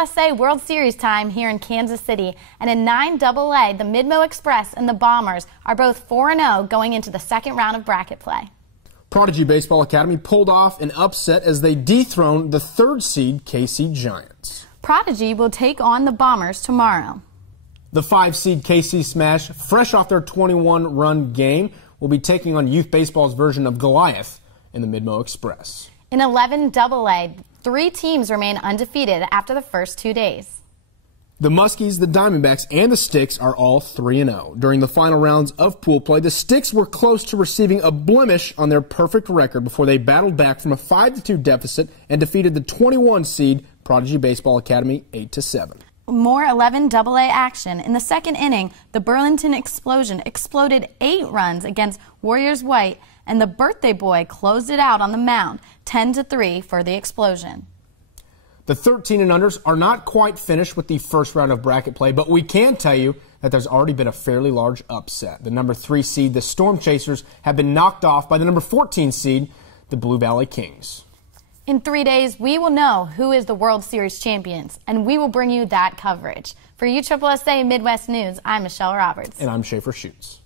USSSA World Series time here in Kansas City, and in 9AA, the Midmo Express and the Bombers are both 4-0 going into the second round of bracket play. Prodigy Baseball Academy pulled off an upset as they dethroned the third seed KC Giants. Prodigy will take on the Bombers tomorrow. The 5 seed KC Smash, fresh off their 21-run game, will be taking on youth baseball's version of Goliath in the Midmo Express. In 11AA, 3 teams remain undefeated after the first 2 days. The Muskies, the Diamondbacks, and the Sticks are all 3-0. During the final rounds of pool play, the Sticks were close to receiving a blemish on their perfect record before they battled back from a 5-2 deficit and defeated the 21 seed Prodigy Baseball Academy 8-7. More 11AA action. In the second inning, the Burlington Explosion exploded 8 runs against Warriors White, and the Birthday Boy closed it out on the mound, 10-3 for the Explosion. The 13 and unders are not quite finished with the first round of bracket play, but we can tell you that there's already been a fairly large upset. The number 3 seed, the Storm Chasers, have been knocked off by the number 14 seed, the Blue Valley Kings. In 3 days, we will know who is the World Series champions, and we will bring you that coverage. For USSSA Midwest News, I'm Michelle Roberts. And I'm Schaefer Schutz.